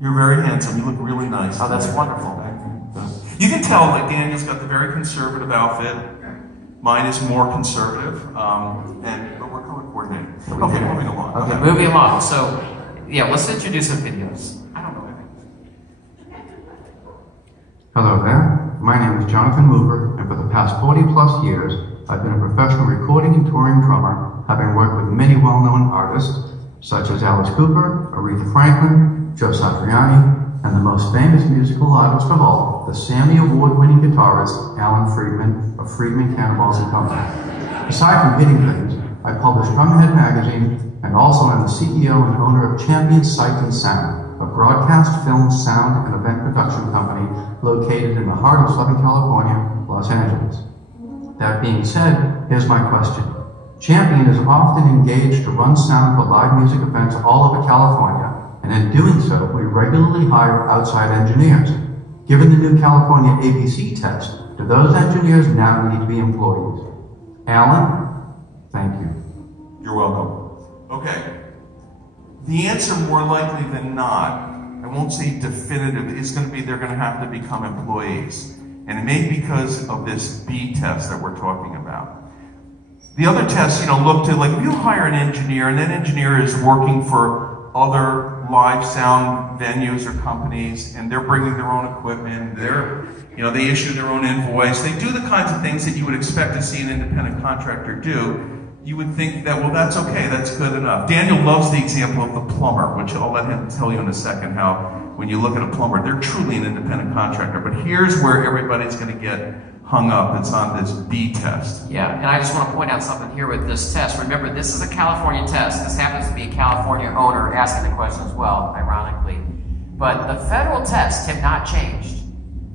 You're very handsome. You look really nice. Oh, that's wonderful. You can tell that Daniel's got the very conservative outfit. Mine is more conservative, but we're color coordinated. Okay, moving along. Okay, moving along. So, yeah, let's introduce some videos. I don't know. Hello there. My name is Jonathan Mover, and for the past 40+ years, I've been a professional recording and touring drummer, having worked with many well-known artists, such as Alice Cooper, Aretha Franklin, Joe Satriani, and the most famous musical artist of all, the Sammy Award-winning guitarist, Alan Friedman of Friedman Cannonballs and Company. Aside from hitting things, I publish Drumhead magazine, and also am the CEO and owner of Champion Sight and Sound, a broadcast, film, sound, and event production company located in the heart of Southern California, Los Angeles. That being said, here's my question. Champion is often engaged to run sound for live music events all over California, and in doing so, we regularly hire outside engineers. Given the new California ABC test, do those engineers now need to be employees? Alan, thank you. You're welcome. Okay. The answer, more likely than not, I won't say definitive, is going to be they're going to have to become employees. And it may be because of this B test that we're talking about. The other tests, look to, like, if you hire an engineer, and that engineer is working for other live sound venues or companies, and they're bringing their own equipment, they issue their own invoice, they do the kinds of things that you would expect to see an independent contractor do, you would think that, well, that's okay, that's good enough. Daniel loves the example of the plumber, which I'll let him tell you in a second how, when you look at a plumber, they're truly an independent contractor. But here's where everybody's going to get hung up. It's on this B test. Yeah, and I just want to point out something here with this test. Remember, this is a California test. This happens to be a California owner asking the question as well, ironically. But the federal tests have not changed.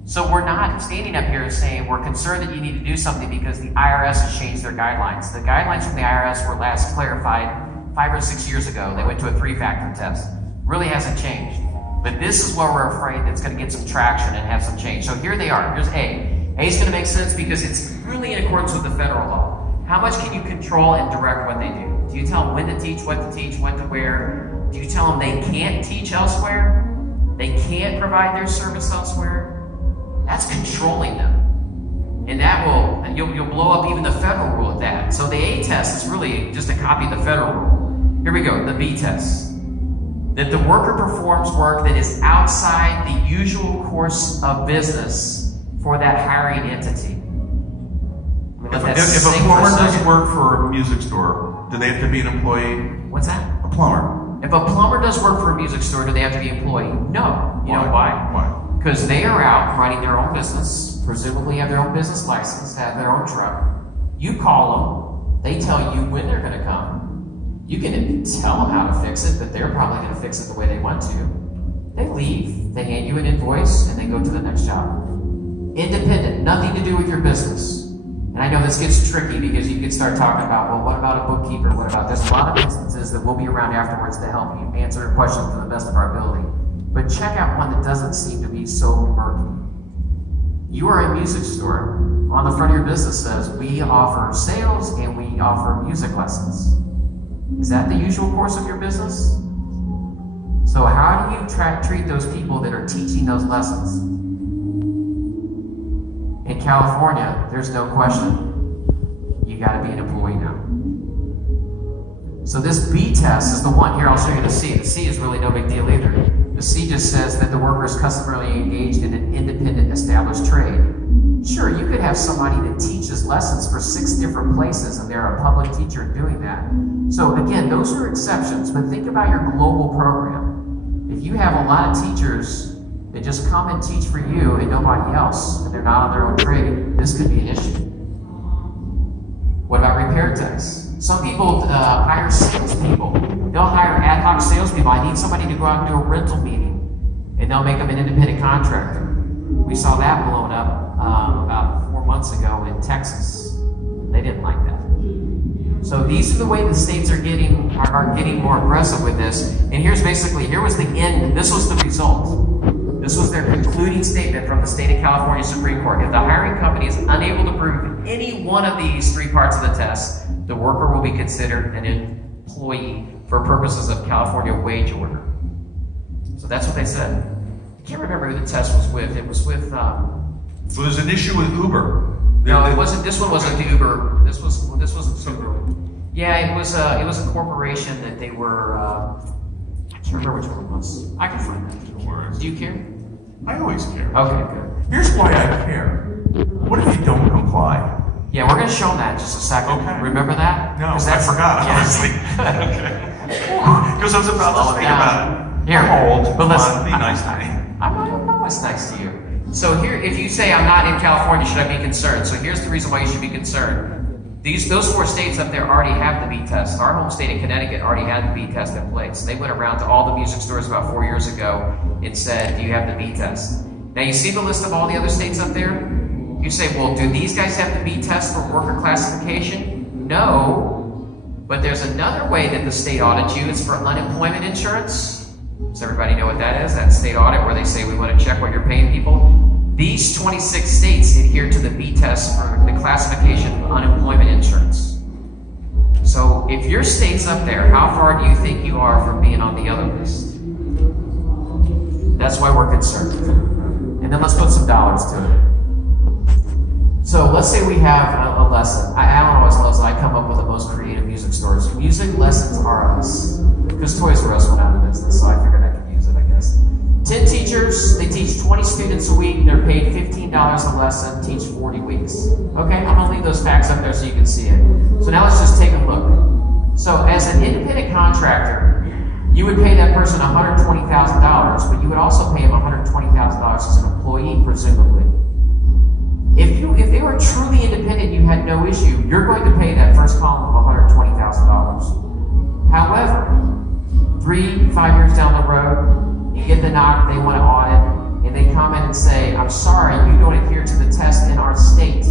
So we're not standing up here saying we're concerned that you need to do something because the IRS has changed their guidelines. The guidelines from the IRS were last clarified 5 or 6 years ago. They went to a 3-factor test. Really hasn't changed. But this is where we're afraid it's going to get some traction and have some change. So here they are. Here's A. A is going to make sense because it's really in accordance with the federal law. How much can you control and direct what they do? Do you tell them when to teach, what to teach, when to where? Do you tell them they can't teach elsewhere? They can't provide their service elsewhere? That's controlling them. And that will, and you'll blow up even the federal rule at that. So the A test is really just a copy of the federal rule. Here we go, the B test. That the worker performs work that is outside the usual course of business for that hiring entity. If a plumber does work for a music store, do they have to be an employee? What's that? A plumber. If a plumber does work for a music store, do they have to be an employee? No. You know why? Why? Because they are out running their own business, presumably have their own business license, have their own truck. You call them, they tell you when they're going to come. You can tell them how to fix it, but they're probably going to fix it the way they want to. They leave, they hand you an invoice, and they go to the next job. Independent, nothing to do with your business. And I know this gets tricky because you can start talking about, well, what about a bookkeeper? What about, there's a lot of instances that we'll be around afterwards to help you answer questions to the best of our ability. But check out one that doesn't seem to be so murky. You are a music store. On the front of your business says, we offer sales and we offer music lessons. Is that the usual course of your business? So how do you treat those people that are teaching those lessons? In California, there's no question. You got to be an employee now. So this B test is the one. Here, I'll show you the C. The C is really no big deal either. The C just says that the worker is customarily engaged in an independent established trade. Sure, you could have somebody that teaches lessons for 6 different places and they're a public teacher doing that. So again, those are exceptions, but think about your global program. If you have a lot of teachers that just come and teach for you and nobody else, and they're not on their own trade, this could be an issue. What about repair techs? Some people hire salespeople. They'll hire ad hoc salespeople. I need somebody to go out and do a rental meeting, and they'll make them an independent contractor. We saw that blown up about 4 months ago in Texas. They didn't like that. So these are the way the states are getting more aggressive with this. And here was the end. This was the result. This was their concluding statement from the state of California Supreme Court. If the hiring company is unable to prove any one of these 3 parts of the test, the worker will be considered an employee for purposes of California wage order. So that's what they said. I can't remember who the test was with. It was with. So there's an issue with Uber. No, it wasn't. This one wasn't Uber. This wasn't Uber. Yeah, it was a corporation that they were. I can't remember which one it was. I can find that. Do you care? I always care. Okay, good. Here's why I care. What if you don't comply? Yeah, we're going to show them that in just a second. Okay. Remember that? No, I forgot, honestly. Okay. Because I was about to think about it. Here. I'm old. But listen, be nice to me. I'm always nice to you. So here, if you say I'm not in California, should I be concerned? So here's the reason why you should be concerned. Those 4 states up there already have the B test. Our home state of Connecticut already had the B test in place. They went around to all the music stores about 4 years ago and said, do you have the B test? Now you see the list of all the other states up there? You say, well, do these guys have the B test for worker classification? No, but there's another way that the state audits you. It's for unemployment insurance. Does everybody know what that is? That state audit where they say we want to check what you're paying people. These 26 states adhere to the B test for the classification of unemployment insurance. So if your state's up there, how far do you think you are from being on the other list? That's why we're concerned. And then let's put some dollars to it. So let's say we have a lesson. Alan always loves that I come up with the most creative music stores. Music lessons are us. Because Toys R Us went out of business, so I figured I could use it, I guess. 10 teachers, they teach 20 students a week. They're paid $15 a lesson, teach 40 weeks. Okay, I'm going to leave those facts up there so you can see it. So now let's just take a look. So as an independent contractor, you would pay that person $120,000, but you would also pay him $120,000 as an employee, presumably. If they were truly independent, you had no issue, you're going to pay that first column of $120,000. However, 3-5 years down the road, you get the knock, they want to audit, and they come in and say, I'm sorry, you don't adhere to the test in our state.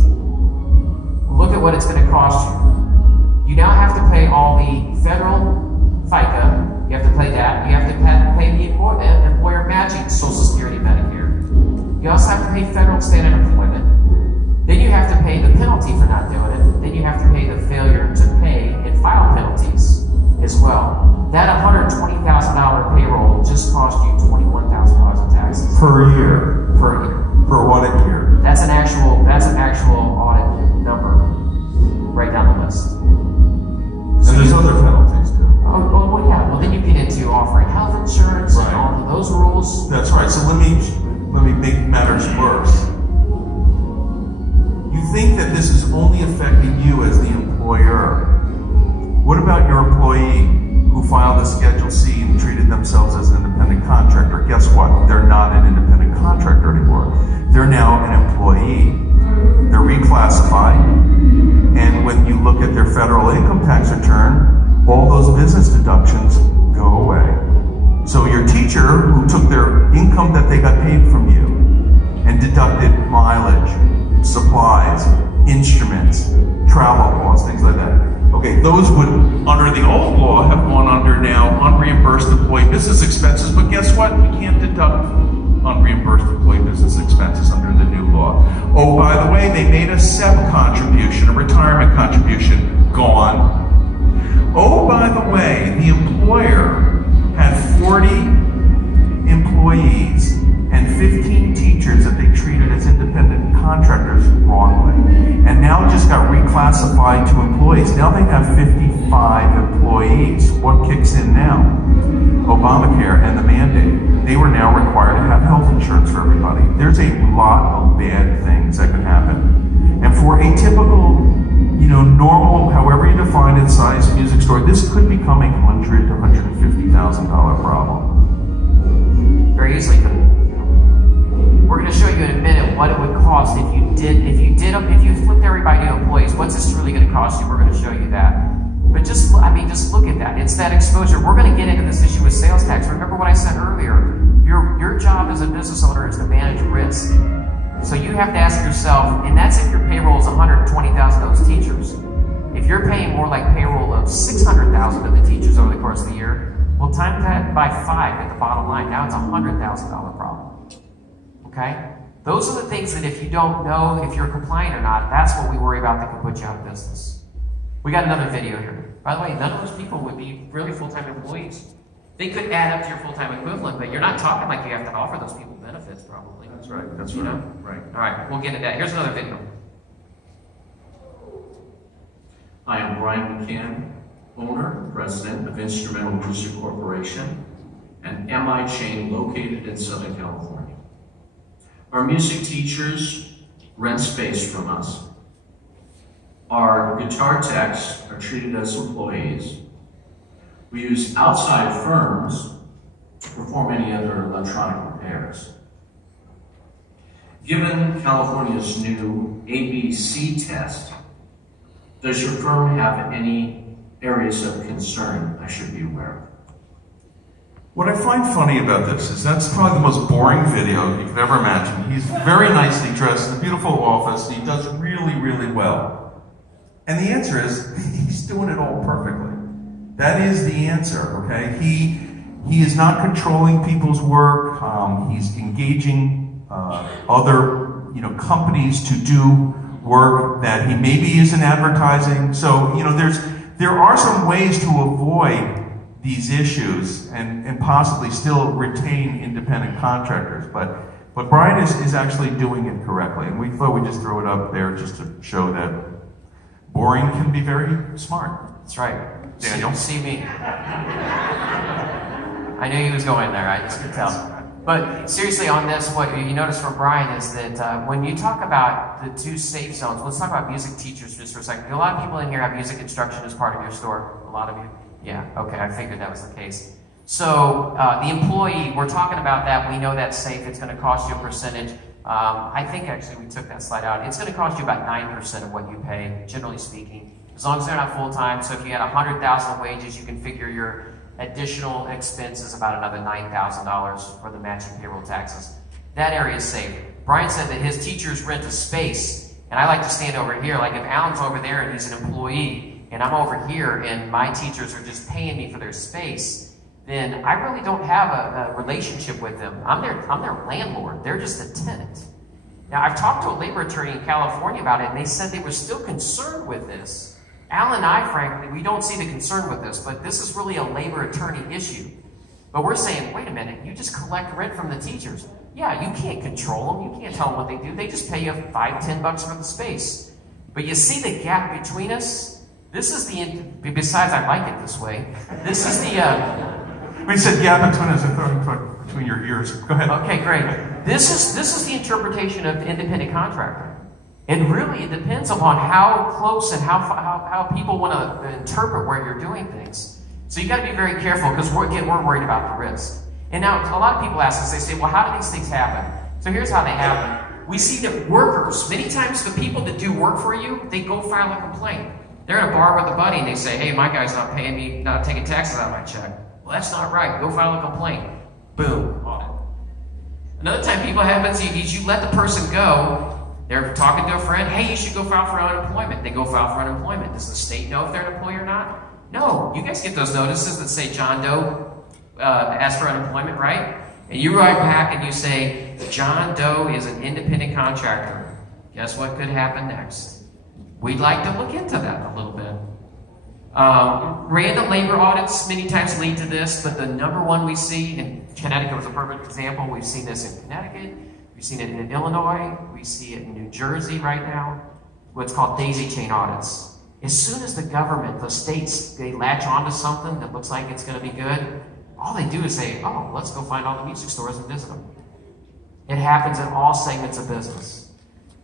Look at what it's going to cost you. You now have to pay all the federal FICA, you have to pay that, you have to pay the employer matching, Social Security, Medicare. You also have to pay federal and state unemployment. Then you have to pay the penalty for not doing it. Then you have to pay the failure to pay and file penalties as well. That $120,000 payroll just cost you $21,000 in taxes. Per year. Per year. Per audit year. That's an actual audit number right down the list. So there's other penalties too. Oh, well, yeah. Well, then you get into offering health insurance and all of those rules. That's right. So let me make matters worse. You think that this is only affecting you as the employer. What about your employee who filed a Schedule C and treated themselves as an independent contractor? Guess what? They're not an independent contractor anymore. They're now an employee. They're reclassified. And when you look at their federal income tax return, all those business deductions go away. So your teacher who took their income that they got paid from you and deducted mileage, supplies, instruments, travel costs, things like that. Okay, those would, under the old law, have gone under now unreimbursed employee business expenses, but guess what? We can't deduct unreimbursed employee business expenses under the new law. Oh, by the way, they made a SEP contribution, a retirement contribution, gone. Oh, by the way, the employer had 40 employees and 15 teachers that they treated as independent contractors wrongly. And now it just got reclassified to employees. Now they have 55 employees. What kicks in now? Obamacare and the mandate. They were now required to have health insurance for everybody. There's a lot of bad things that can happen. And for a typical, normal, however you define it, size music store, this could become a $100,000 to $150,000 problem. Very easily. We're going to show you in a minute what it would cost if you flipped everybody to employees. What's this really going to cost you? We're going to show you that. But just look at that. It's that exposure. We're going to get into this issue with sales tax. Remember what I said earlier. Your job as a business owner is to manage risk. So you have to ask yourself, and that's if your payroll is $120,000 of those teachers. If you're paying more like payroll of $600,000 of the teachers over the course of the year, well, times that by 5 at the bottom line. Now it's a $100,000 problem. Okay? Those are the things that if you don't know if you're compliant or not, that's what we worry about that can put you out of business. We got another video here. By the way, none of those people would be really full-time employees. They could add up to your full-time equivalent, but you're not talking like you have to offer those people benefits, probably. That's right. That's you right. know? Right. All right, we'll get into that. Here's another video. I am Brian McCann, owner, president of Instrumental Music Corporation, an MI chain located in Southern California. Our music teachers rent space from us. Our guitar techs are treated as employees. We use outside firms to perform any other electronic repairs. Given California's new ABC test, does your firm have any areas of concern I should be aware of? What I find funny about this is that's probably the most boring video you could ever imagine. He's very nicely dressed in a beautiful office, and he does really, really well. And the answer is, he's doing it all perfectly. That is the answer, okay? He is not controlling people's work. He's engaging other companies to do work that he maybe isn't advertising. So, there are some ways to avoid these issues and possibly still retain independent contractors. But Brian is actually doing it correctly. And we thought we'd just throw it up there just to show that boring can be very smart. That's right. Daniel? See me. I knew he was going there, I just could tell. But seriously, on this, what you notice from Brian is that when you talk about the 2 safe zones, let's talk about music teachers just for a second. Do a lot of people in here have music instruction as part of your store? A lot of you? Yeah, okay, I figured that was the case. So the employee, we're talking about that. We know that's safe. It's going to cost you a percentage. I think actually we took that slide out. It's going to cost you about 9% of what you pay, generally speaking, as long as they're not full-time. So if you had 100,000 wages, you can figure your additional expense is about another $9,000 for the matching payroll taxes. That area is safe. Brian said that his teachers rent a space, and I like to stand over here. Like if Alan's over there and he's an employee, and I'm over here and my teachers are just paying me for their space, then I really don't have a relationship with them. I'm their landlord. They're just a tenant. Now, I've talked to a labor attorney in California about it, and they said they were still concerned with this. Al and I, frankly, we don't see the concern with this, but this is really a labor attorney issue. But we're saying, wait a minute, you just collect rent from the teachers. Yeah, you can't control them. You can't tell them what they do. They just pay you $5, $10 for the space. But you see the gap between us? This is the, besides I like it this way, this is the... We said gap between us, between your ears. Go ahead. Okay, great. This is the interpretation of independent contractor. And really, it depends upon how close and how people want to interpret where you're doing things. So you got to be very careful because we're worried about the risk. And now, a lot of people ask us, they say, well, how do these things happen? So here's how they happen. We see that workers, many times the people that do work for you, they go file a complaint. They're at a bar with a buddy and they say, hey, my guy's not paying me, not taking taxes out of my check. Well, that's not right. Go file a complaint. Boom, audit. Another time people happens is you let the person go. They're talking to a friend, hey, you should go file for unemployment. They go file for unemployment. Does the state know if they're an employee or not? No. You guys get those notices that say John Doe asked for unemployment, right? And you write back and you say, John Doe is an independent contractor. Guess what could happen next? We'd like to look into that a little bit. Random labor audits many times lead to this, but the number one we see, and Connecticut was a perfect example, we've seen this in Connecticut, we've seen it in Illinois, we see it in New Jersey right now, what's called daisy chain audits. As soon as the government, the states, they latch onto something that looks like it's going to be good, all they do is say, oh, let's go find all the music stores and visit them. It happens in all segments of business.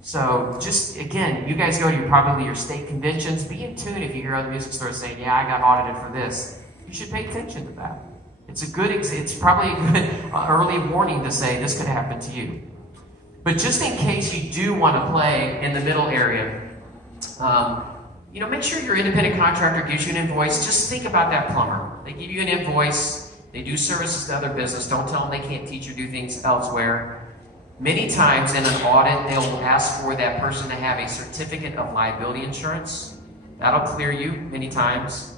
So just, again, you guys go to probably your state conventions, be in tune if you hear other music stores saying, yeah, I got audited for this. You should pay attention to that. It's probably a good early warning to say this could happen to you. But just in case you do want to play in the middle area, make sure your independent contractor gives you an invoice. Just think about that plumber. They give you an invoice. They do services to other business. Don't tell them they can't teach or do things elsewhere. Many times in an audit, they'll ask for that person to have a certificate of liability insurance. That'll clear you many times.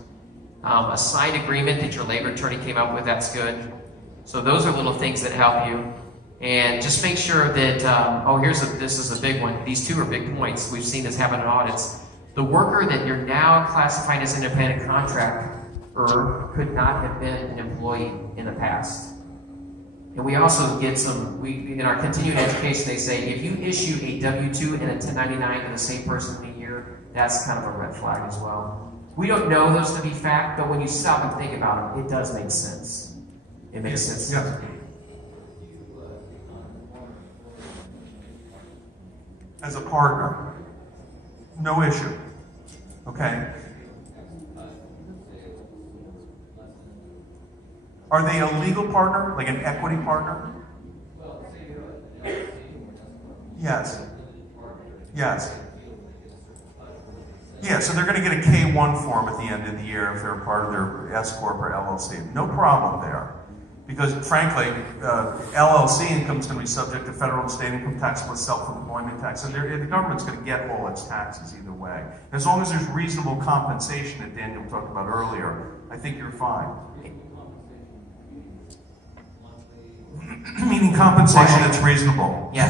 A signed agreement that your labor attorney came up with, that's good. So those are little things that help you. And just make sure that, this is a big one. These two are big points. We've seen this happen in audits. The worker that you're now classifying as an independent contractor could not have been an employee. in the past. And we also get some, in our continuing education, they say if you issue a W-2 and a 1099 to the same person in a year, that's kind of a red flag as well. We don't know those to be fact, but when you stop and think about it, it does make sense. It makes sense. Yeah. As a partner, no issue. Okay? Are they a legal partner, like an equity partner? Yes. Yes. Yeah, so they're going to get a K-1 form at the end of the year if they're part of their S-Corp or LLC. No problem there. Because, frankly, LLC income is going to be subject to federal and state income tax plus self-employment tax. And the government's going to get all its taxes either way. As long as there's reasonable compensation that Daniel talked about earlier, I think you're fine. Meaning compensation that's reasonable. Yeah.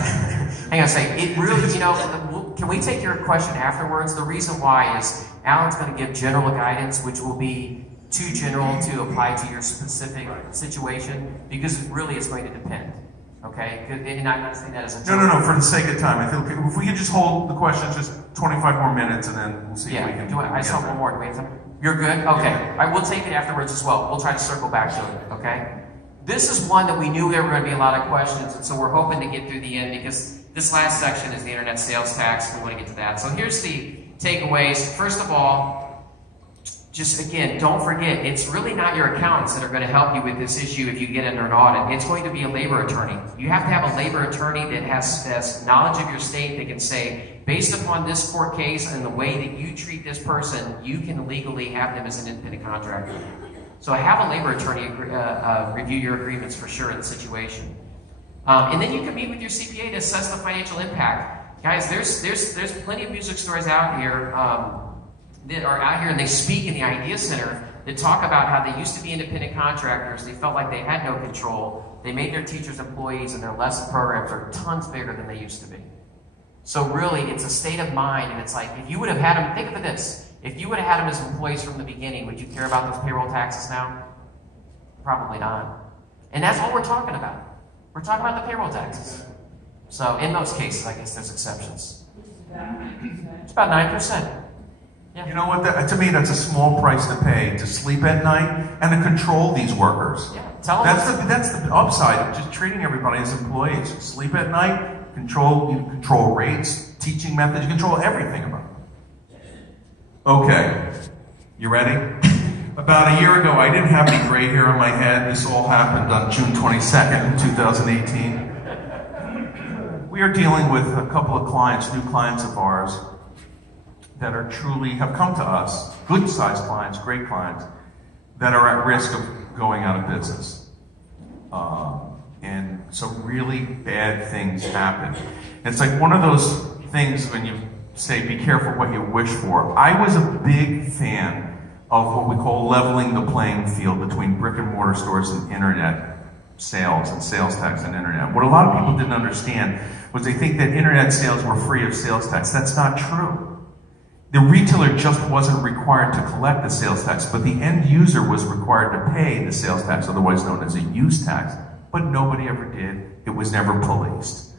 Hang on a second. It really, you know, can we take your question afterwards? The reason why is Alan's going to give general guidance, which will be too general to apply to your specific situation, because really it's going to depend. Okay? And I'm not saying that as a joke. No, for the sake of time. I think if we could just hold the questions just 25 more minutes and then we'll see if we can. I just have one more. Do we have time? You're good? Okay. I will take it afterwards as well. We'll try to circle back to it. Okay? This is one that we knew there were going to be a lot of questions, and so we're hoping to get through the end because this last section is the internet sales tax. We want to get to that. So here's the takeaways. First of all, just again, don't forget, it's really not your accountants that are going to help you with this issue if you get under an audit. It's going to be a labor attorney. You have to have a labor attorney that has knowledge of your state that can say, based upon this court case and the way that you treat this person, you can legally have them as an independent contractor. So have a labor attorney review your agreements for sure in the situation. And then you can meet with your CPA to assess the financial impact. Guys, there's plenty of music stores out here that are out here and they speak in the Idea Center that talk about how they used to be independent contractors. They felt like they had no control. They made their teachers employees and their lesson programs are tons bigger than they used to be. So really, it's a state of mind, and it's like, if you would have had them, think of this. If you would have had them as employees from the beginning, would you care about those payroll taxes now? Probably not. And that's what we're talking about. We're talking about the payroll taxes. So in most cases, I guess there's exceptions. It's about 9%. Yeah. You know what? To me, that's a small price to pay to sleep at night and to control these workers. Yeah. That's the upside of just treating everybody as employees. Sleep at night, control rates, teaching methods, you control everything about it. Okay, you ready? About a year ago, I didn't have any gray hair on my head. This all happened on June 22nd, 2018. We are dealing with a couple of clients, new clients of ours, that are truly, have come to us, good-sized clients, great clients, that are at risk of going out of business. And some really bad things happen. It's like one of those things when you say, be careful what you wish for. I was a big fan of what we call leveling the playing field between brick and mortar stores and internet sales and sales tax and internet. What a lot of people didn't understand was they think that internet sales were free of sales tax. That's not true. The retailer just wasn't required to collect the sales tax, but the end user was required to pay the sales tax, otherwise known as a use tax. But nobody ever did. It was never policed.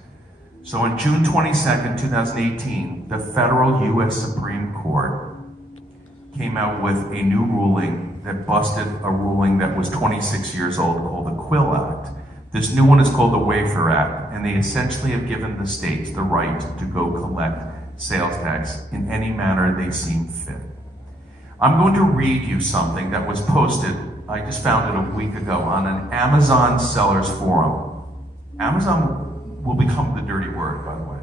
So on June 22nd, 2018, the federal U.S. Supreme Court came out with a new ruling that busted a ruling that was 26 years old called the Quill Act. This new one is called the Wayfair Act, and they essentially have given the states the right to go collect sales tax in any manner they seem fit. I'm going to read you something that was posted, I just found it a week ago, on an Amazon sellers forum. Amazon will become the dirty word, by the way.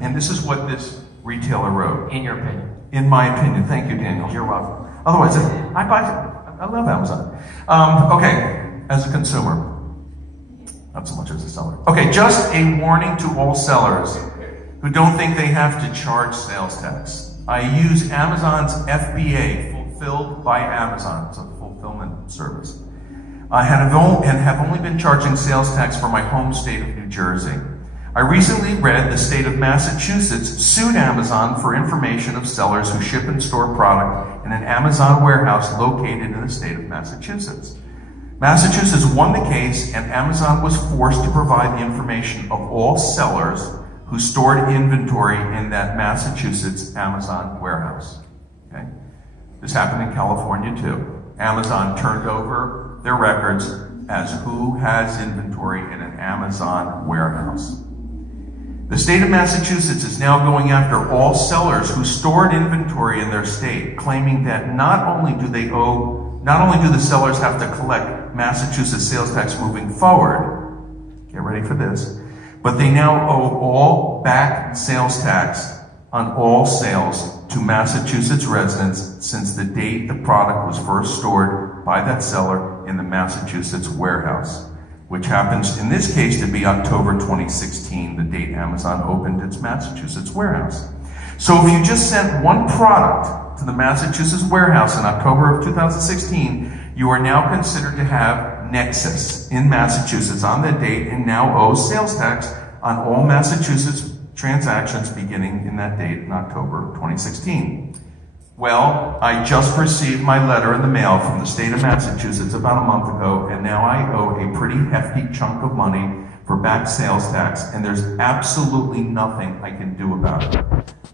And this is what this retailer wrote. In your opinion. In my opinion. Thank you, Daniel. You're welcome. Otherwise, I love Amazon. Okay, as a consumer. Not so much as a seller. Okay, just a warning to all sellers who don't think they have to charge sales tax. I use Amazon's FBA, Fulfilled by Amazon. It's a fulfillment service. I have only been charging sales tax for my home state of New Jersey. I recently read the state of Massachusetts sued Amazon for information of sellers who ship and store product in an Amazon warehouse located in the state of Massachusetts. Massachusetts won the case, and Amazon was forced to provide the information of all sellers who stored inventory in that Massachusetts Amazon warehouse. Okay? This happened in California too. Amazon turned over their records as who has inventory in an Amazon warehouse. The state of Massachusetts is now going after all sellers who stored inventory in their state, claiming that not only do the sellers have to collect Massachusetts sales tax moving forward, get ready for this, but they now owe all back sales tax on all sales to Massachusetts residents since the date the product was first stored by that seller in the Massachusetts warehouse, which happens in this case to be October 2016, the date Amazon opened its Massachusetts warehouse. So if you just sent one product to the Massachusetts warehouse in October of 2016, you are now considered to have nexus in Massachusetts on that date and now owe sales tax on all Massachusetts transactions beginning in that date in October 2016. Well, I just received my letter in the mail from the state of Massachusetts about a month ago, and now I owe a pretty hefty chunk of money for back sales tax, and there's absolutely nothing I can do about it.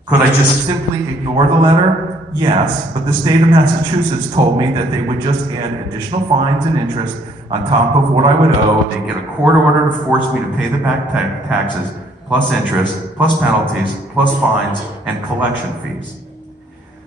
Could I just simply ignore the letter? Yes, but the state of Massachusetts told me that they would just add additional fines and interest on top of what I would owe. They get a court order to force me to pay the back taxes, plus interest, plus penalties, plus fines, and collection fees.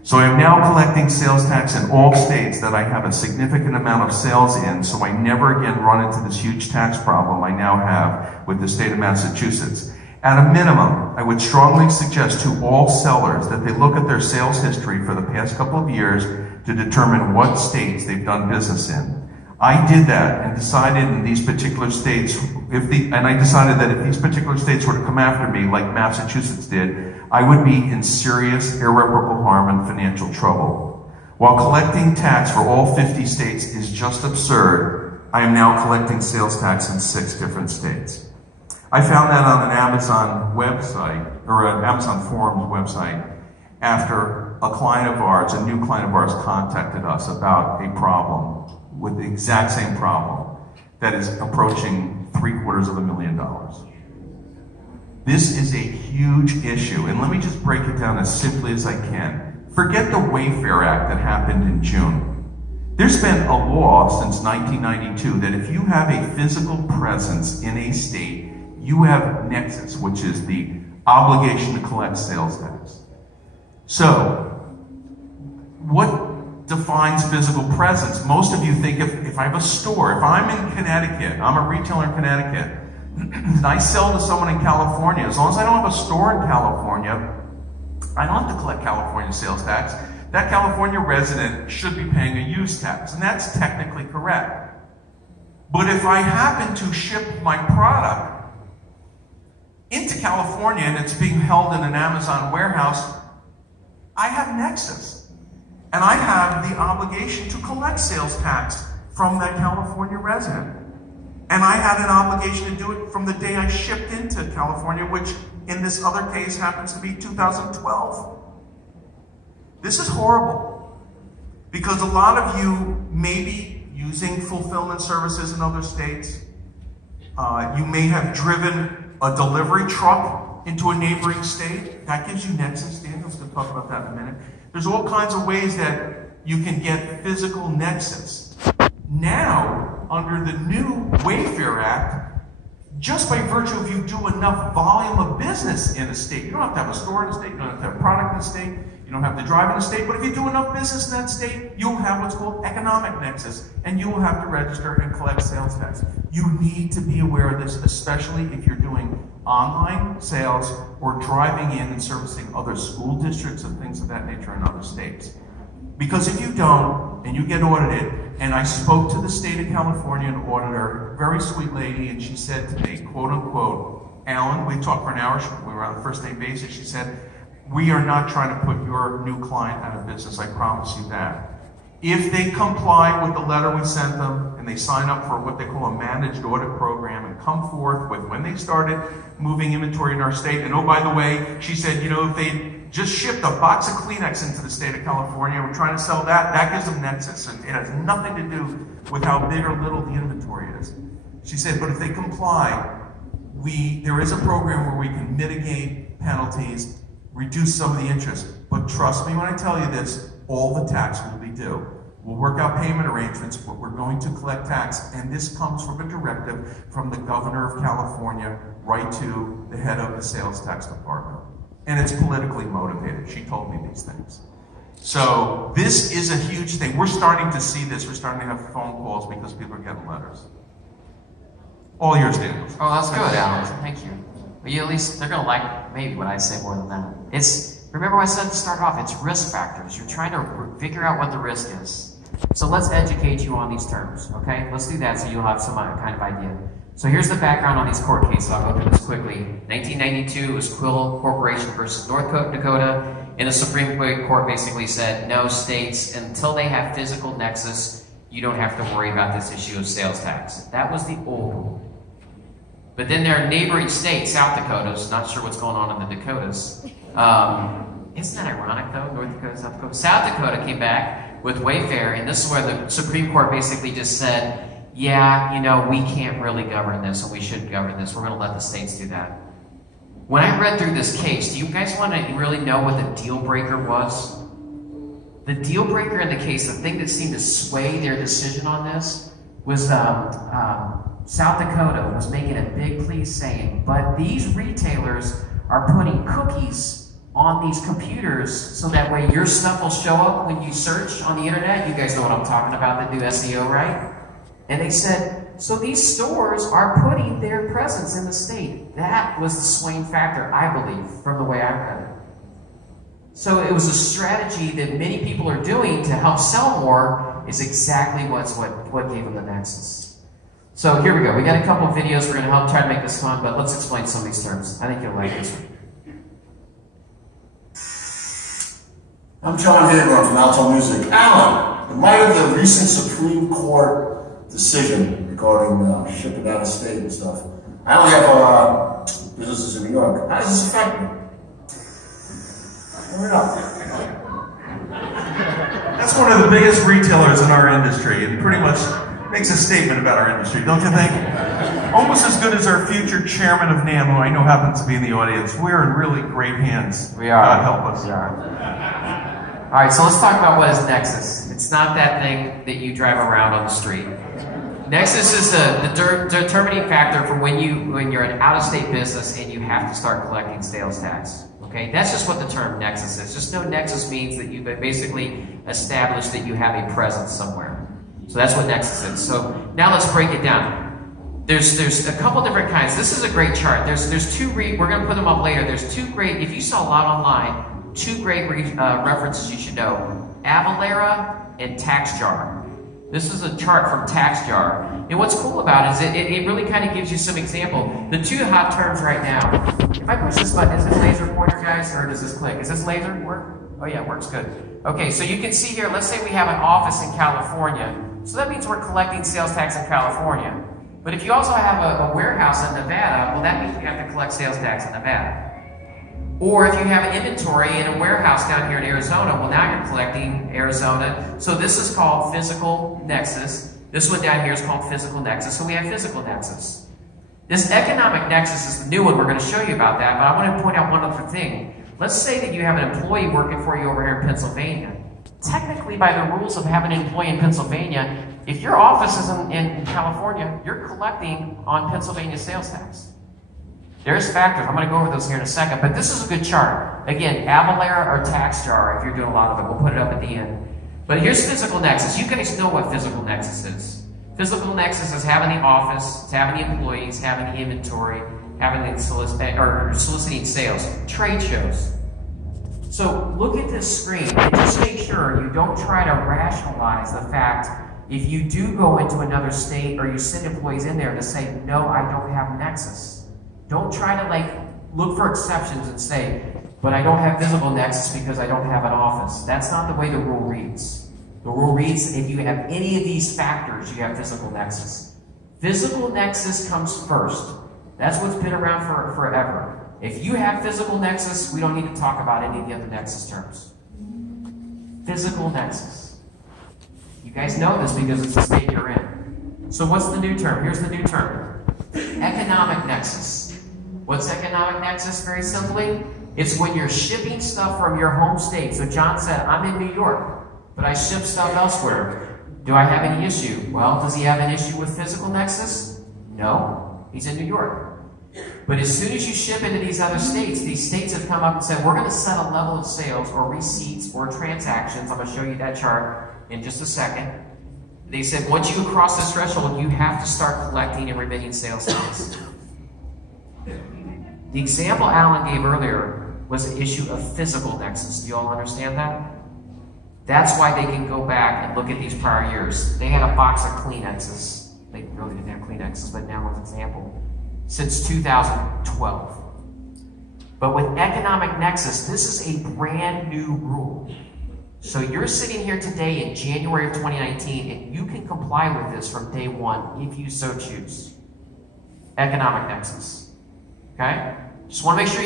So I am now collecting sales tax in all states that I have a significant amount of sales in, so I never again run into this huge tax problem I now have with the state of Massachusetts. At a minimum, I would strongly suggest to all sellers that they look at their sales history for the past couple of years to determine what states they've done business in. I did that and decided in these particular states, I decided that if these particular states were to come after me like Massachusetts did, I would be in serious, irreparable harm and financial trouble. While collecting tax for all 50 states is just absurd, I am now collecting sales tax in 6 different states. I found that on an Amazon website, or an Amazon Forums website, after a client of ours, a new client of ours, contacted us about a problem with the exact same problem that is approaching $750,000. This is a huge issue, and let me just break it down as simply as I can. Forget the Wayfair Act that happened in June. There's been a law since 1992 that if you have a physical presence in a state, you have nexus, which is the obligation to collect sales tax. So, what defines physical presence? Most of you think if I have a store, if I'm in Connecticut, I'm a retailer in Connecticut, and I sell to someone in California, as long as I don't have a store in California, I don't have to collect California sales tax. That California resident should be paying a use tax, and that's technically correct. But if I happen to ship my product into California and it's being held in an Amazon warehouse, I have nexus. And I have the obligation to collect sales tax from that California resident. And I had an obligation to do it from the day I shipped into California, which in this other case happens to be 2012. This is horrible, because a lot of you may be using fulfillment services in other states. You may have driven a delivery truck into a neighboring state. That gives you nexus. Daniel's going to talk about that in a minute. There's all kinds of ways that you can get physical nexus. Now, under the new Wayfair Act, just by virtue of you do enough volume of business in a state, you don't have to have a store in a state, you don't have to have a product in a state, you don't have to drive in a state, but if you do enough business in that state, you'll have what's called economic nexus, and you will have to register and collect sales tax. You need to be aware of this, especially if you're doing online sales or driving in and servicing other school districts and things of that nature in other states. Because if you don't, and you get audited, and I spoke to the state of California, an auditor, very sweet lady, and she said to me, quote unquote, Alan, we talked for an hour, we were on a first name basis, she said, we are not trying to put your new client out of business, I promise you that. If they comply with the letter we sent them, and they sign up for what they call a managed audit program and come forth with when they started moving inventory in our state, and oh, by the way, she said, you know, if they just shipped a box of Kleenex into the state of California. We're trying to sell that. That gives them nexus. It has nothing to do with how big or little the inventory is. She said, but if they comply, there is a program where we can mitigate penalties, reduce some of the interest. But trust me when I tell you this, all the tax will be due. We'll work out payment arrangements, but we're going to collect tax. And this comes from a directive from the governor of California right to the head of the sales tax department. And it's politically motivated. She told me these things. So this is a huge thing. We're starting to see this. We're starting to have phone calls because people are getting letters. All yours, Daniel. Oh, that's good, Alan. Thank you. But you at least, they're going to like maybe what I say more than that. Remember what I said to start off, it's risk factors. You're trying to figure out what the risk is. So let's educate you on these terms, okay? Let's do that so you'll have some kind of idea. So here's the background on these court cases. I'll go through this quickly. 1992 was Quill Corporation versus North Dakota. And the Supreme Court basically said, no, states, until they have physical nexus, you don't have to worry about this issue of sales tax. That was the old rule. But then their neighboring state, South Dakota's, not sure what's going on in the Dakotas. Isn't that ironic though, North Dakota, South Dakota? South Dakota came back with Wayfair, and this is where the Supreme Court basically just said, yeah, you know, we can't really govern this, and we shouldn't govern this. We're going to let the states do that. When I read through this case, do you guys want to really know what the deal breaker was? The deal breaker in the case, the thing that seemed to sway their decision on this, was South Dakota was making a big plea saying, but these retailers are putting cookies on these computers so that way your stuff will show up when you search on the internet. You guys know what I'm talking about that do SEO, right? And they said, so these stores are putting their presence in the state. That was the swing factor, I believe, from the way I read it. So it was a strategy that many people are doing to help sell more is exactly what gave them the nexus. So here we go. We got a couple of videos. We're going to help try to make this fun, but let's explain some of these terms. I think you'll like this one. I'm John Hager from Alto Music. Alan, in light of the recent Supreme Court decision regarding shipping out of state and stuff, I only have businesses in New York. How does this affect me? Hurry up. That's one of the biggest retailers in our industry, and pretty much makes a statement about our industry, don't you think? Almost as good as our future chairman of NAMM, who I know happens to be in the audience. We're in really great hands. We are. God help us. We are. All right, so let's talk about what is nexus. It's not that thing that you drive around on the street. Nexus is the determining factor for when you're an out-of-state business and you have to start collecting sales tax. Okay, that's just what the term nexus is. Just know nexus means that you've basically established that you have a presence somewhere. So that's what nexus is. So now let's break it down. There's a couple different kinds. This is a great chart. There's two. We're going to put them up later. There's two great. If you saw a lot online. Two great references you should know, Avalara and TaxJar. This is a chart from TaxJar. And what's cool about it is it really kind of gives you some example. The two hot terms right now, if I push this button, is this laser pointer, guys, or does this click? Is this laser work? Oh yeah, it works good. Okay, so you can see here, let's say we have an office in California. So that means we're collecting sales tax in California. But if you also have a warehouse in Nevada, well, that means we have to collect sales tax in Nevada. Or if you have an inventory in a warehouse down here in Arizona, well, now you're collecting Arizona. So this is called physical nexus. This one down here is called physical nexus. So we have physical nexus. This economic nexus is the new one. We're going to show you about that, but I want to point out one other thing. Let's say that you have an employee working for you over here in Pennsylvania. Technically, by the rules of having an employee in Pennsylvania, if your office is in California, you're collecting on Pennsylvania sales tax. There's factors. I'm going to go over those here in a second, but this is a good chart. Again, Avalara or TaxJar, if you're doing a lot of it. We'll put it up at the end. But here's physical nexus. You guys know what physical nexus is. Physical nexus is having the office, it's having the employees, having the inventory, having the soliciting sales, trade shows. So look at this screen and just make sure you don't try to rationalize the fact if you do go into another state or you send employees in there to say, no, I don't have nexus. Don't try to look for exceptions and say, but I don't have physical nexus because I don't have an office. That's not the way the rule reads. The rule reads, if you have any of these factors, you have physical nexus. Physical nexus comes first. That's what's been around for forever. If you have physical nexus, we don't need to talk about any of the other nexus terms. Physical nexus. You guys know this because it's the state you're in. So what's the new term? Here's the new term. Economic nexus. What's economic nexus? Very simply, it's when you're shipping stuff from your home state. So John said, I'm in New York, but I ship stuff elsewhere. Do I have any issue? Well, does he have an issue with physical nexus? No, he's in New York. But as soon as you ship into these other states, these states have come up and said, we're going to set a level of sales or receipts or transactions. I'm going to show you that chart in just a second. They said, once you cross this threshold, you have to start collecting and remitting sales tax. The example Alan gave earlier was an issue of physical nexus. Do you all understand that? That's why they can go back and look at these prior years. They had a box of Kleenexes. They really didn't have Kleenexes, but now as an example. Since 2012. But with economic nexus, this is a brand new rule. So you're sitting here today in January of 2019, and you can comply with this from day one if you so choose. Economic nexus. Okay? Just want to make sure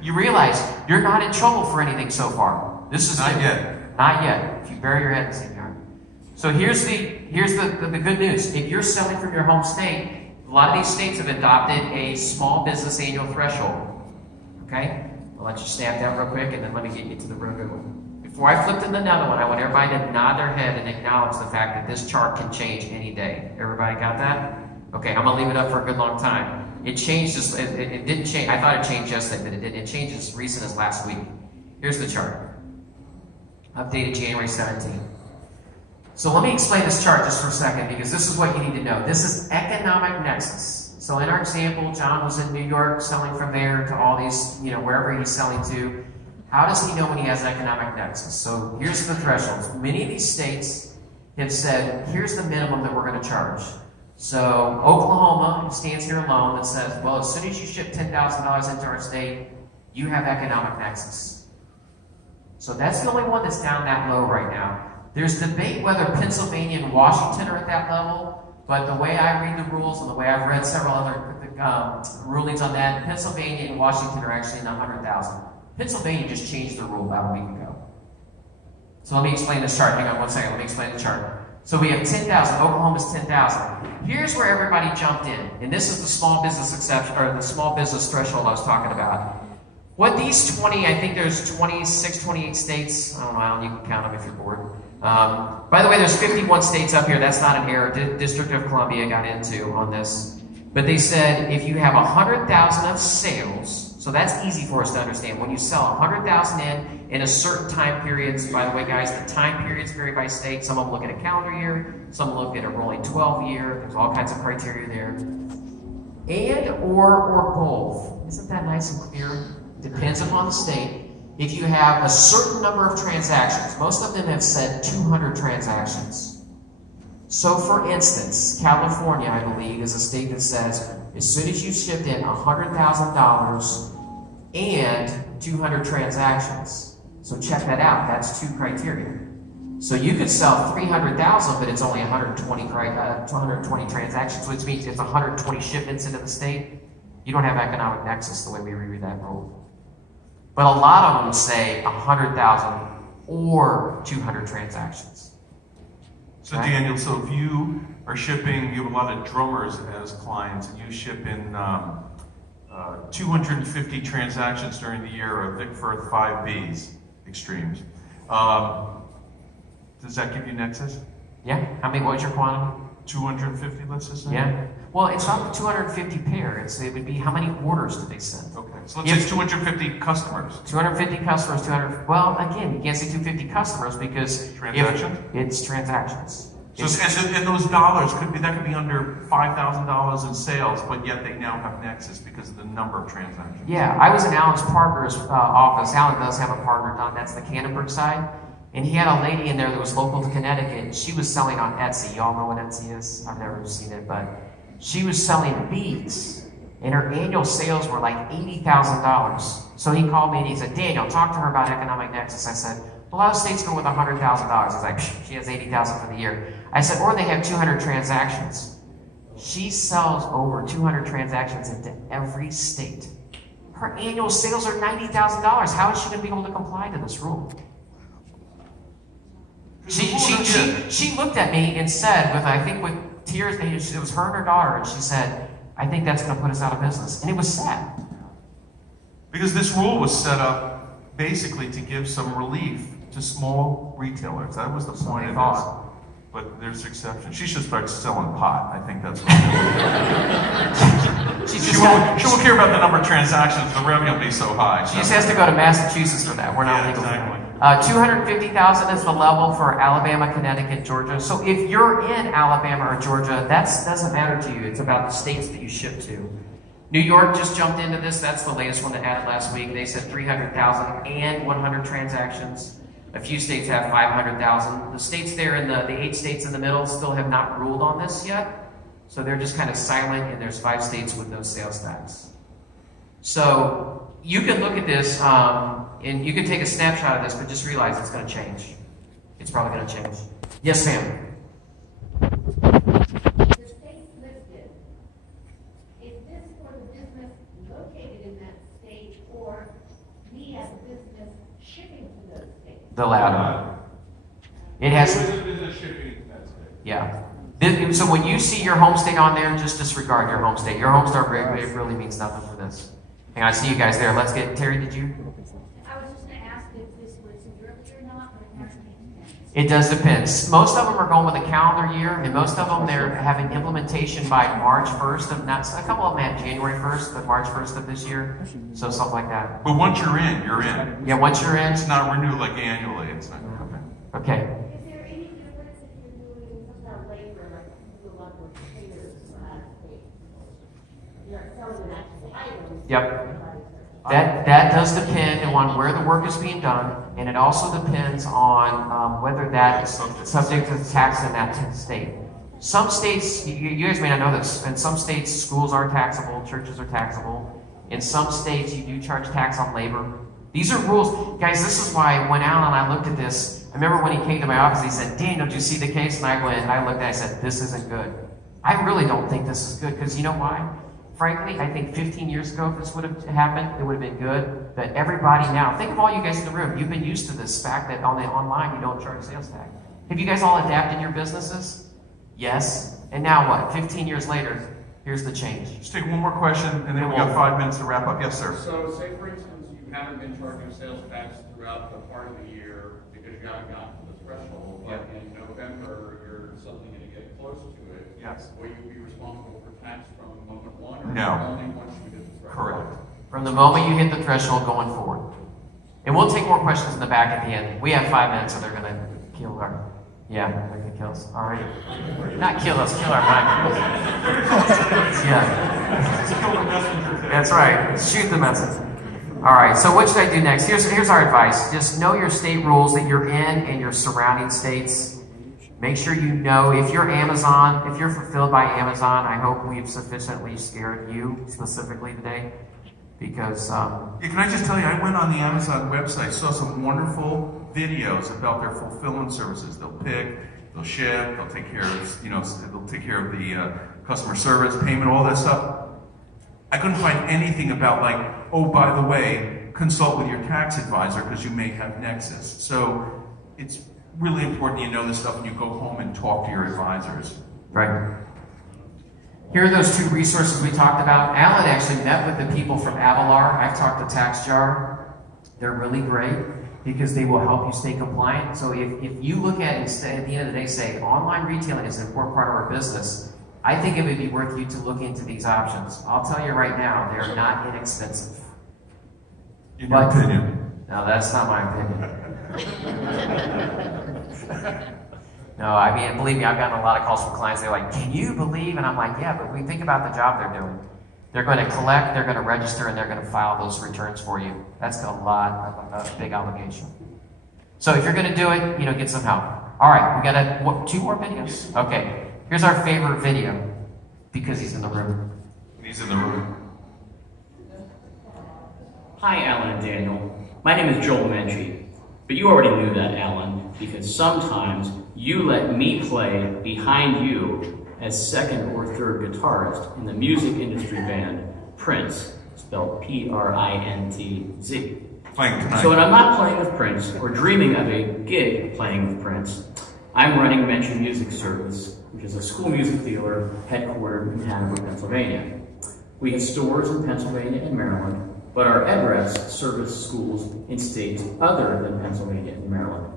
you realize you're not in trouble for anything so far. This is not yet. Not yet. If you bury your head in the same yard. So here's the good news. If you're selling from your home state, a lot of these states have adopted a small business annual threshold. Okay? I'll let you stamp that real quick, and then let me get you to the real good one. Before I flip to another one, I want everybody to nod their head and acknowledge the fact that this chart can change any day. Everybody got that? Okay, I'm going to leave it up for a good long time. It changed, it didn't change. I thought it changed yesterday, but it didn't. It changed as recent as last week. Here's the chart. Updated January 17th. So let me explain this chart just for a second, because this is what you need to know. This is economic nexus. So in our example, John was in New York selling from there to all these, wherever he's selling to. How does he know when he has economic nexus? So here's the thresholds. Many of these states have said, here's the minimum that we're going to charge. So Oklahoma stands here alone that says, well, as soon as you ship $10,000 into our state, you have economic nexus. So that's the only one that's down that low right now. There's debate whether Pennsylvania and Washington are at that level, but the way I read the rules and the way I've read several other rulings on that, Pennsylvania and Washington are actually in the 100,000. Pennsylvania just changed the rule about a week ago. So let me explain this chart. Hang on one second. Let me explain the chart. So we have 10,000. Oklahoma's 10,000. Here's where everybody jumped in, and this is the small business exception, or the small business threshold I was talking about. What these 20, I think there's 26, 28 states. I don't know, Alan, you can count them if you're bored. By the way, there's 51 states up here. That's not an error. District of Columbia got into on this. But they said if you have 100,000 of sales, so that's easy for us to understand. When you sell 100,000 in a certain time periods, by the way, guys, the time periods vary by state. Some of them look at a calendar year. Some look at a rolling 12 year. There's all kinds of criteria there. And, or both. Isn't that nice and clear? Depends upon the state. If you have a certain number of transactions, most of them have said 200 transactions. So for instance, California, I believe, is a state that says, as soon as you shipped in $100,000 and 200 transactions. So check that out, that's 2 criteria. So you could sell 300,000, but it's only 220 transactions, which means it's 120 shipments into the state. You don't have economic nexus the way we read that rule. But a lot of them say 100,000 or 200 transactions. So Daniel, so if you are shipping, you have a lot of drummers as clients, and you ship in 250 transactions during the year of Vic Firth 5Bs, extremes. Does that give you nexus? Yeah. How many? What was your quantity? 250, let's just say. Yeah. Well, it's not the 250 pair. It would be how many orders did they send? Okay. So let's say 250 customers. 250 customers, 200. Well, again, you can't say 250 customers because transactions. It's transactions. So and those dollars could be under $5,000 in sales, but yet they now have nexus because of the number of transactions. Yeah, I was in Alan's partner's office. Alan does have a partner, Don. That's the Cannonburg side. And he had a lady in there that was local to Connecticut. She was selling on Etsy. Y'all know what Etsy is? I've never seen it, but she was selling beads, and her annual sales were like $80,000. So he called me and he said, Daniel, talk to her about economic nexus. I said, a lot of states go with $100,000. He's like, she has $80,000 for the year. I said, or they have 200 transactions. She sells over 200 transactions into every state. Her annual sales are $90,000. How is she going to be able to comply to this rule? She looked at me and said, with tears, it was her and her daughter, and she said, I think that's going to put us out of business. And it was sad. Because this rule was set up basically to give some relief to small retailers. That was the point of this. But there's exceptions. She should start selling pot. I think that's what she won't care about the number of transactions. The revenue will be so high. She just has to go to Massachusetts for that. We're not legal. Exactly. 250,000 is the level for Alabama, Connecticut, Georgia. So if you're in Alabama or Georgia, that doesn't matter to you. It's about the states that you ship to. New York just jumped into this. That's the latest one that added last week. They said 300,000 and 100 transactions. A few states have 500,000. The states there, the 8 states in the middle, still have not ruled on this yet. So they're just kind of silent, and there's 5 states with no sales tax. So you can look at this, and you can take a snapshot of this, but just realize it's going to change. It's probably going to change. Yes, ma'am. The states listed, is this for the business located in that state, or me as a business shipping to those states? The latter. It has. Yeah. So when you see your home state on there, just disregard your home state. Your home state really means nothing for this. And I see you guys there. Let's get Terry. Did you? I was just going to ask if this was early or not, but it hasn't been. It does depend. Most of them are going with a calendar year, and most of them they're having implementation by March 1st of not. A couple of them at January 1st, but March 1st of this year. So something like that. But once you're in, you're in. Yeah, once you're in. It's not renewed like annually. It's not. Okay. Is there any difference if you're doing some kind of labor, like you do a lot of traders out of state? You're selling an actual item. Yep. That does depend on where the work is being done, and it also depends on whether that is subject to tax in that state. Some states, you guys may not know this, in some states schools are taxable, churches are taxable. In some states you do charge tax on labor. These are rules. Guys, this is why when Alan and I looked at this, I remember when he came to my office, he said, Daniel, did you see the case? And I looked at it, I said, this isn't good. I really don't think this is good, because you know why? Frankly, I think 15 years ago, if this would have happened, it would have been good. But everybody now, think of all you guys in the room. You've been used to this fact that online you don't charge sales tax. Have you guys all adapted your businesses? Yes. And now what? 15 years later, here's the change. Just take one more question, and then we've got 5 minutes to wrap up. Yes, sir. So, say for instance, you haven't been charging sales tax throughout the part of the year because you haven't gotten to the threshold, but in November you're suddenly going to get close to it. Yes. Will you be responsible for tax from moment one, or No. only once you hit the threshold? Correct. From the moment you hit the threshold going forward. And we'll take more questions in the back at the end. We have 5 minutes, so they're going to kill our... Yeah, they're going to kill us. All right. Not kill us, kill our mind. Yeah. That's right. Shoot the messenger. All right, so what should I do next? Here's our advice. Just know your state rules that you're in and your surrounding states. Make sure you know if you're Amazon, if you're fulfilled by Amazon, I hope we've sufficiently scared you specifically today. Because Can I just tell you, I went on the Amazon website, saw some wonderful videos about their fulfillment services. They'll pick, they'll ship, they'll take care of, they'll take care of the customer service, payment, all that stuff. I couldn't find anything about like, oh, by the way, consult with your tax advisor because you may have Nexus. So it's really important you know this stuff when you go home and talk to your advisors. right. Here are those 2 resources we talked about. Alan actually met with the people from Avalar. I've talked to TaxJar. They're really great because they will help you stay compliant. So if you look at it at the end of the day, say online retailing is an important part of our business, I think it would be worth you to look into these options. I'll tell you right now, they're not inexpensive. In your opinion. No, that's not my opinion. No, I mean, believe me, I've gotten a lot of calls from clients. They're like, can you believe? And I'm like, yeah, but we think about the job they're doing. They're going to collect, they're going to register, and they're going to file those returns for you. That's a lot of a big obligation. So if you're going to do it, get some help. All right, we got 2 more videos? Okay, here's our favorite video because he's in the room. He's in the room. Hi, Alan and Daniel. My name is Joel Menchie, but you already knew that, Alan, because sometimes you let me play behind you as second or third guitarist in the music industry band Prince, spelled P-R-I-N-T-Z. Playing tonight. So when I'm not playing with Prince or dreaming of a gig playing with Prince, I'm running Mention Music Service, which is a school music dealer headquartered in Hanover, Pennsylvania. We have stores in Pennsylvania and Maryland, but our address service schools in states other than Pennsylvania and Maryland.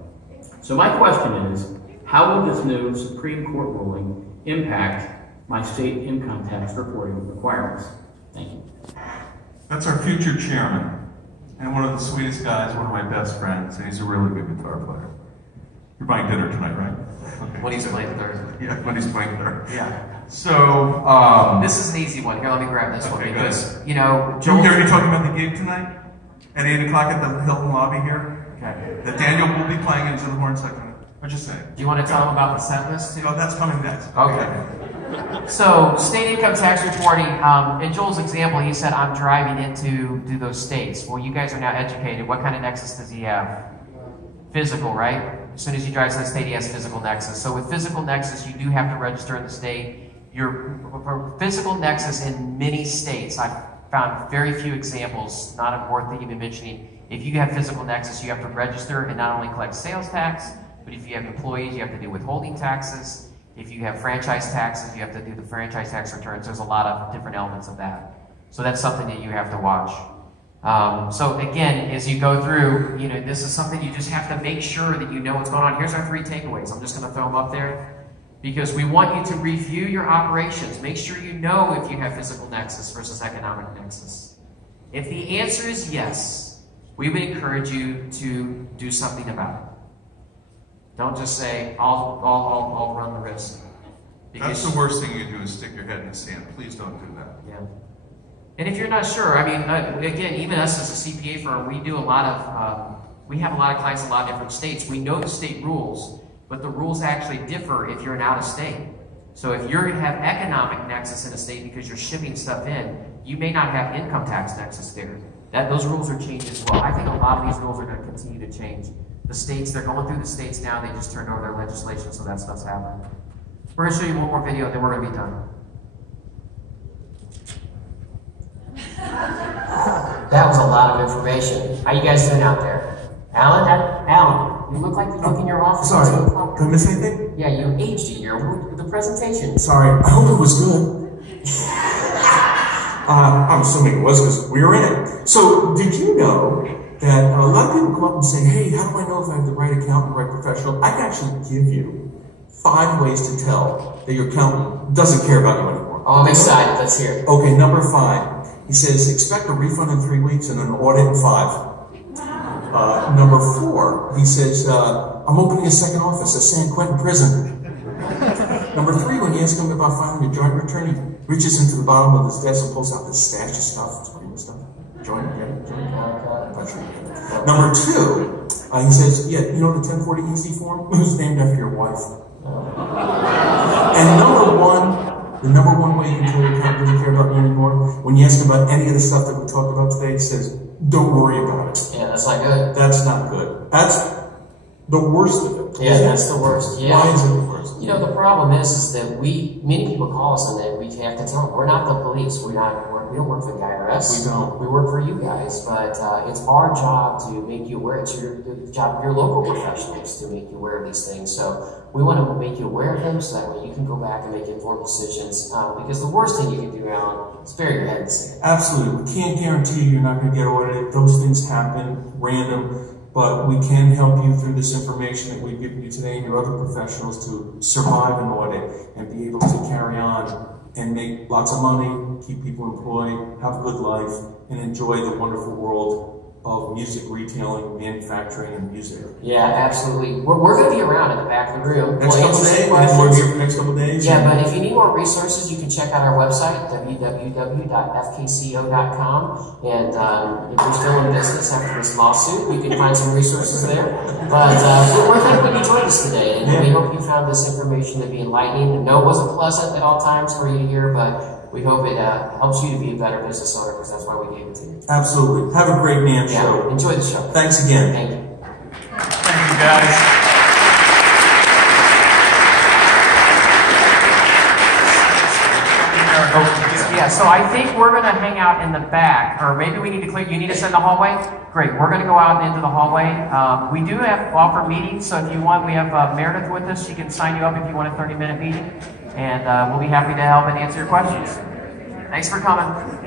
So my question is, how will this new Supreme Court ruling impact my state income tax reporting requirements? Thank you. That's our future chairman, and one of the sweetest guys, one of my best friends, and he's a really good guitar player. You're buying dinner tonight, right? Okay. When he's playing third. Yeah, when he's playing third. Yeah. So, this is an easy one. Here, let me grab this one okay, because, you know, Joe, are you talking about the gig tonight? At 8 o'clock at the Hilton lobby here? Okay. That Daniel will be playing into the horn section. I'm just saying. Do you want to tell them about the set list too? Oh, that's coming next. Okay. So, state income tax reporting, in Joel's example, he said, I'm driving into those states. Well, you guys are now educated. What kind of nexus does he have? Physical, right? As soon as he drives to the state, he has physical nexus. So with physical nexus, you do have to register in the state. Your physical nexus in many states, I've found very few examples, not worth even mentioning. If you have physical nexus, you have to register and not only collect sales tax, but if you have employees, you have to do withholding taxes. If you have franchise taxes, you have to do the franchise tax returns. There's a lot of different elements of that. So that's something that you have to watch. So again, as you go through, you know, this is something you just have to make sure that you know what's going on. Here's our 3 takeaways. I'm just going to throw them up there because we want you to review your operations. Make sure you know if you have physical nexus versus economic nexus. If the answer is yes, we would encourage you to do something about it. Don't just say, I'll run the risk. That's the worst thing you do is stick your head in the sand. Please don't do that. Yeah. And if you're not sure, I mean, again, even us as a CPA firm, we do a lot of, we have a lot of clients in a lot of different states. We know the state rules, but the rules actually differ if you're an out-of-state. So if you're going to have economic nexus in a state because you're shipping stuff in, you may not have income tax nexus there. Those rules are changed as well. I think a lot of these rules are going to continue to change. The states, they're going through the states now, they just turned over their legislation, so that stuff's happening. We're going to show you one more video, then we're going to be done. That was a lot of information. How you guys doing out there? Alan, you look like you look in your office. Sorry, did I miss anything? Yeah, you aged a year with the presentation. Sorry, I hope it was good. I'm assuming it was because we were in it. So, did you know that a lot of people come up and say, hey, how do I know if I have the right accountant, the right professional? I can actually give you 5 ways to tell that your accountant doesn't care about you anymore. Oh, I'm excited. Let's hear it. Okay, number 5. He says, expect a refund in 3 weeks and an audit in 5. Number 4, he says, I'm opening a second office at San Quentin Prison. Number 3, when you ask him about filing a joint return, he reaches into the bottom of his desk and pulls out this stash of stuff. It's pretty good stuff. Joint. Number 2, he says, yeah, you know the 1040 EC form? It was named after your wife. And the number one way you can tell your accountant doesn't care about you anymore, when you ask him about any of the stuff that we talked about today, he says, don't worry about it. Yeah, that's not good. That's not good. That's the worst of it. Yeah, that's the worst. Yeah. Why is it the worst? You know, the problem is that many people call us and that we have to tell them, we're not the police. We don't work for the IRS. We don't. We work for you guys, but it's our job to make you aware. It's the job of your local professionals to make you aware of these things. So we want to make you aware of them so that way you can go back and make informed decisions. Because the worst thing you can do, Alan, is bury your head in the sand. Absolutely. We can't guarantee you're not going to get audited. Those things happen, random. But we can help you through this information that we've given you today and your other professionals to survive an audit and be able to carry on and make lots of money, keep people employed, have a good life, and enjoy the wonderful world of music retailing, manufacturing, and music. Yeah, absolutely. We're going to be around in the back of the room. Next couple days? We're here for the next couple days? Yeah, but if you need more resources, you can check out our website, www.fkco.com. And if you're still in business after this lawsuit, you can find some resources there. But we're thankful you joined us today, and we hope you found this information to be enlightening. And no, it wasn't pleasant at all times for you to hear, but we hope it helps you to be a better business owner, because that's why we gave it to you. Absolutely. Have a great NAMM show. Enjoy the show. Thanks again. Thank you. Thank you, guys. Oh, Yeah, so I think we're going to hang out in the back, or maybe we need to clear. You need us in the hallway? Great, we're going to go out into the hallway. We do have offer meetings, so if you want, we have Meredith with us. She can sign you up if you want a 30-minute meeting, and we'll be happy to help and answer your questions. Thanks for coming.